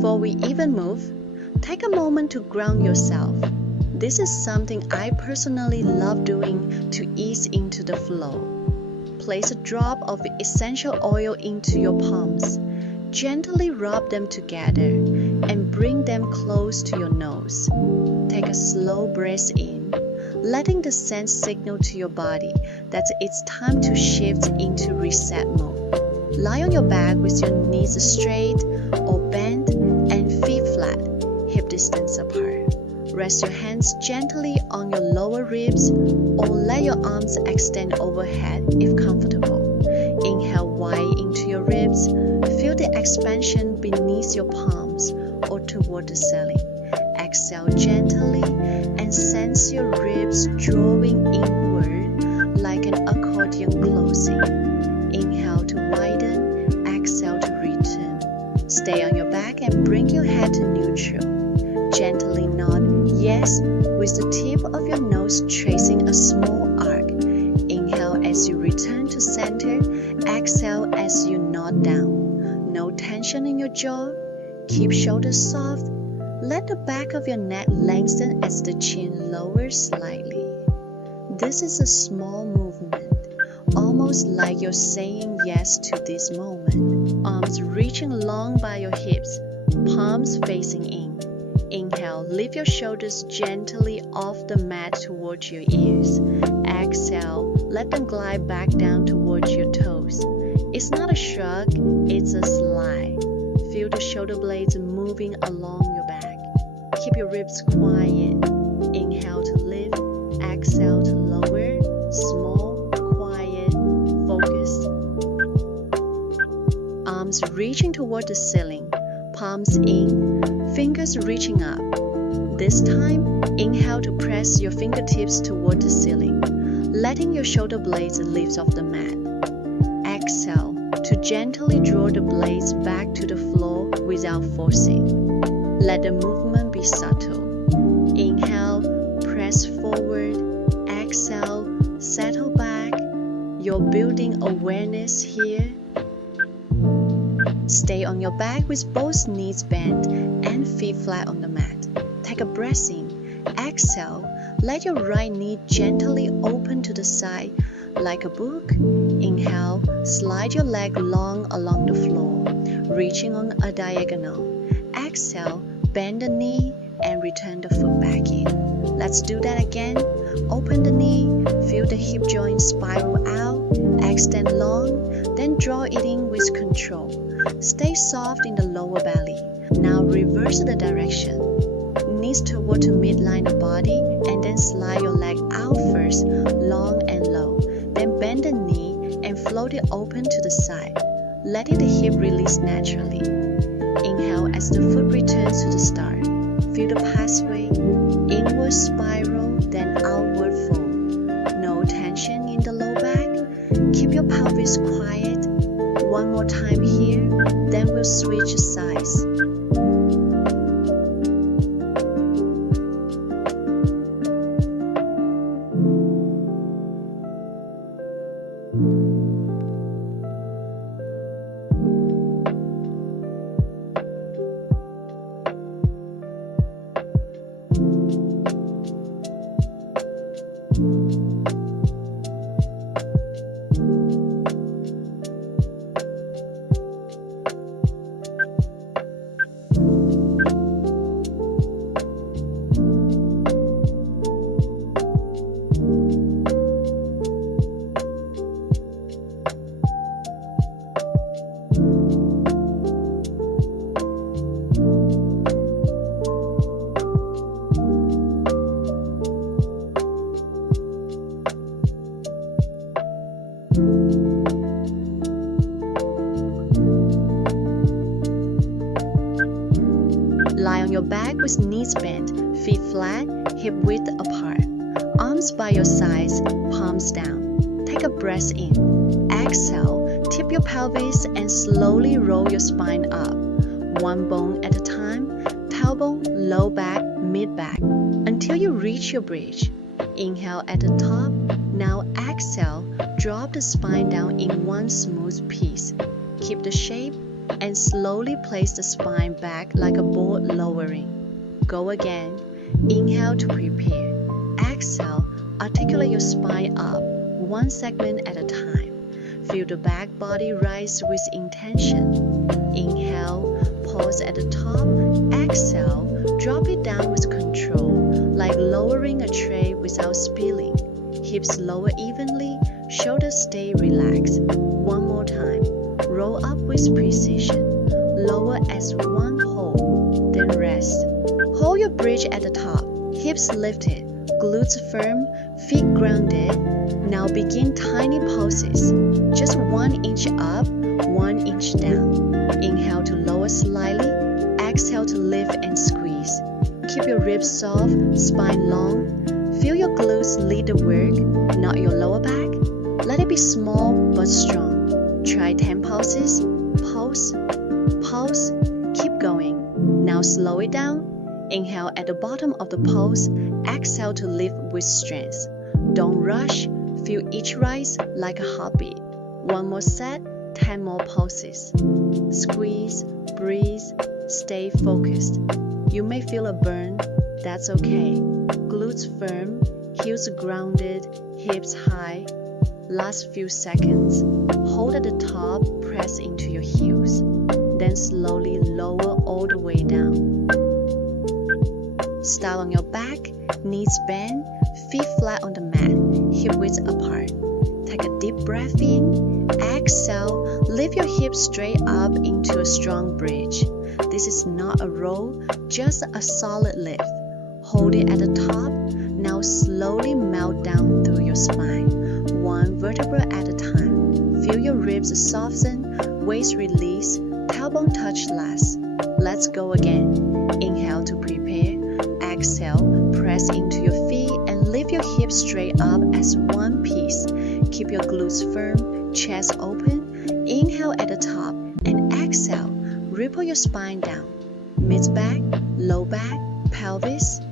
Before we even move, take a moment to ground yourself. This is something I personally love doing to ease into the flow. Place a drop of essential oil into your palms. Gently rub them together and bring them close to your nose. Take a slow breath in, letting the scent signal to your body that it's time to shift into reset mode. Lie on your back with your knees straight or bent and feet flat, hip distance apart. Rest your hands gently on your lower ribs or let your arms extend overhead if comfortable. Inhale wide into your ribs. Feel the expansion beneath your palms or toward the ceiling. Exhale gently and sense your ribs drawing inward like an accordion closing. Inhale to widen, exhale to return. Stay on your back and bring your head to neutral. Gently nod yes with the tip of your nose tracing a small arc. Inhale as you return to center. Exhale as you nod down. No tension in your jaw. Keep shoulders soft. Let the back of your neck lengthen as the chin lowers slightly. This is a small movement, almost like you're saying yes to this moment. Arms reaching long by your hips, palms facing in. Inhale, lift your shoulders gently off the mat towards your ears. Exhale, let them glide back down towards your toes. It's not a shrug, it's a slide. Feel the shoulder blades moving along your back. Keep your ribs quiet. Inhale to lift, exhale to lower. Small, quiet, focused. Arms reaching toward the ceiling, palms in, fingers reaching up. This time, inhale to press your fingertips toward the ceiling, letting your shoulder blades lift off the mat. Exhale to gently draw the blades back to the floor without forcing. Let the movement be subtle. Inhale, press forward. Exhale, settle back. You're building awareness here. Stay on your back with both knees bent and feet flat on the mat. Take a breath in. Exhale, let your right knee gently open to the side like a book. Inhale, slide your leg long along the floor, reaching on a diagonal. Exhale, bend the knee and return the foot back in. Let's do that again. Open the knee, feel the hip joint spiral out, extend long, then draw it in with control. Stay soft in the lower belly. Now reverse the direction. Knees toward the midline of body and then slide your leg out first, long and low. Then bend the knee and float it open to the side, letting the hip release naturally. Inhale as the foot returns to the start. Feel the pathway, inward spiral, then outward fold. No tension in the low back. Keep your pelvis quiet. One more time here, then we'll switch sides. Lie on your back with knees bent, feet flat, hip width apart. Arms by your sides, palms down. Take a breath in. Exhale, tip your pelvis and slowly roll your spine up. One bone at a time, tailbone, low back, mid back, until you reach your bridge. Inhale at the top. Now exhale, drop the spine down in one smooth piece. Keep the shape, and slowly place the spine back like a board lowering. Go again. Inhale to prepare. Exhale, articulate your spine up, one segment at a time. Feel the back body rise with intention. Inhale, pause at the top. Exhale, drop it down with control, like lowering a tray without spilling. Hips lower evenly, shoulders stay relaxed. One more time. Roll up with precision. Lower as one whole, then rest. Hold your bridge at the top, hips lifted, glutes firm, feet grounded. Now begin tiny pulses. Just 1 inch up, 1 inch down. Inhale to lower slightly, exhale to lift and squeeze. Keep your ribs soft, spine long. Feel your glutes lead the work, not your lower back. Let it be small but strong. Try 10 pulses. Pulse, pulse, keep going. Now slow it down. Inhale at the bottom of the pulse, exhale to lift with strength. Don't rush, feel each rise like a heartbeat. One more set, 10 more pulses. Squeeze, breathe, stay focused. You may feel a burn, that's okay. Glutes firm, heels grounded, hips high. Last few seconds, hold at the top, press into your heels. Then slowly lower all the way down. Start on your back, knees bent, feet flat on the mat, hip width apart. Take a deep breath in, exhale, lift your hips straight up into a strong bridge. This is not a roll, just a solid lift. Hold it at the top, now slowly melt down through your spine, one vertebra at a time. Feel your ribs soften, waist release, tailbone touch last. Let's go again. Inhale to prepare. Exhale, press into your feet and lift your hips straight up as one piece. Keep your glutes firm, chest open. Inhale at the top and exhale. Ripple your spine down. Mid back, low back, pelvis.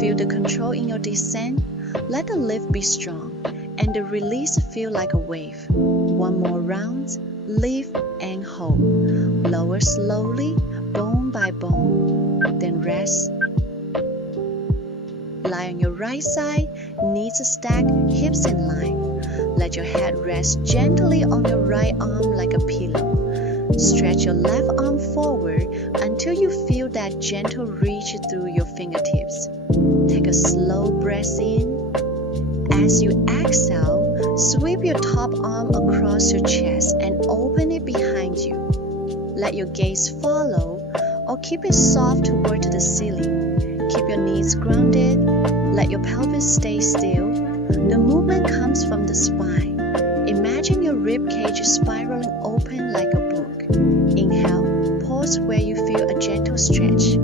Feel the control in your descent. Let the lift be strong and the release feel like a wave. One more round, lift and hold. Lower slowly, bone by bone. Then rest. Lie on your right side, knees stacked, hips in line. Let your head rest gently on your right arm like a pillow. Stretch your left arm forward until you feel that gentle reach through your fingertips. Take a slow breath in. As you exhale, sweep your top arm across your chest and open it behind you. Let your gaze follow or keep it soft toward the ceiling. Keep your knees grounded. Let your pelvis stay still. The movement comes from the spine. Imagine your rib cage spiraling open like a book. Inhale, pause where you feel a gentle stretch.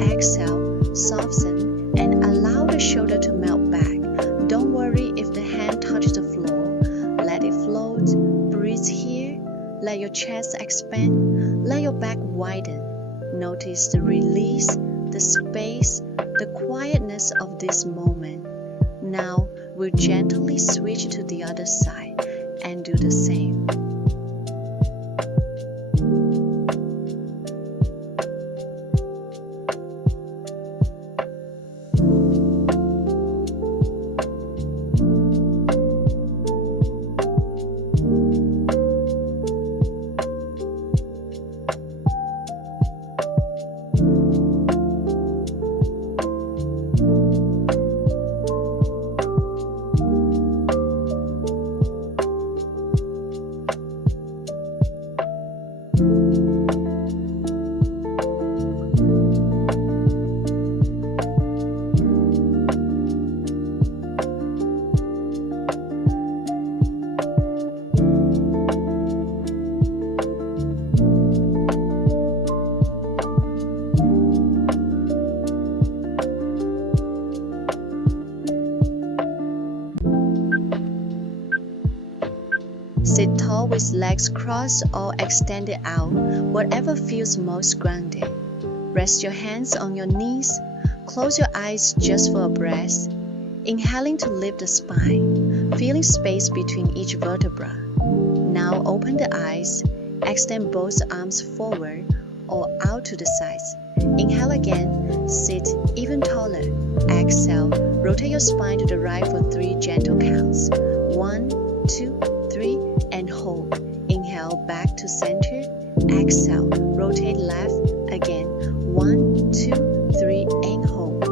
Exhale, soften and allow the shoulder to melt back. Don't worry if the hand touches the floor. Let it float. Breathe here. Let your chest expand. Let your back widen. Notice the release, the space, the quietness of this moment. Now we'll gently switch to the other side and do the same. Sit tall with legs crossed or extended out, whatever feels most grounded. Rest your hands on your knees. Close your eyes just for a breath. Inhaling to lift the spine, feeling space between each vertebra. Now open the eyes. Extend both arms forward or out to the sides. Inhale again, sit even taller. Exhale, rotate your spine to the right for 3 gentle counts. 1, 2, 3, and hold. Inhale, back to center. Exhale, rotate left again. 1, 2, 3, and hold.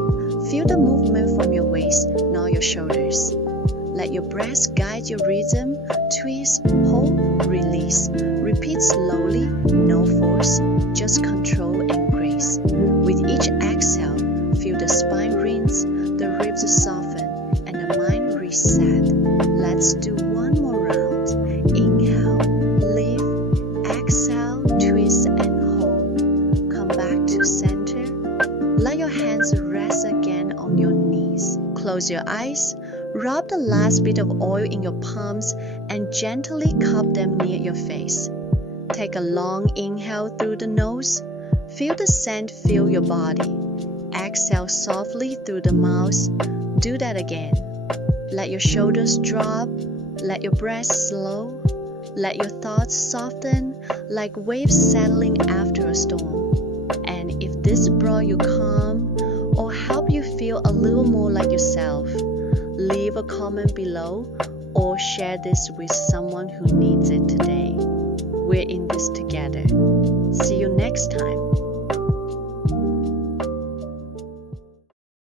Feel the movement from your waist, not your shoulders. Let your breath guide your rhythm. Twist, hold, release. Repeat slowly, no force, just control and grace. With each exhale, feel the spine rinse, the ribs soften, and the mind reset. Let's do one more round. Inhale, lift, exhale, twist and hold. Come back to center. Let your hands rest again on your knees. Close your eyes. Rub the last bit of oil in your palms and gently cup them near your face. Take a long inhale through the nose. Feel the scent fill your body. Exhale softly through the mouth. Do that again. Let your shoulders drop. Let your breath slow. Let your thoughts soften like waves settling after a storm. And if this brought you calm or help you feel a little more like yourself, leave a comment below or share this with someone who needs it today. We're in this together. See you next time.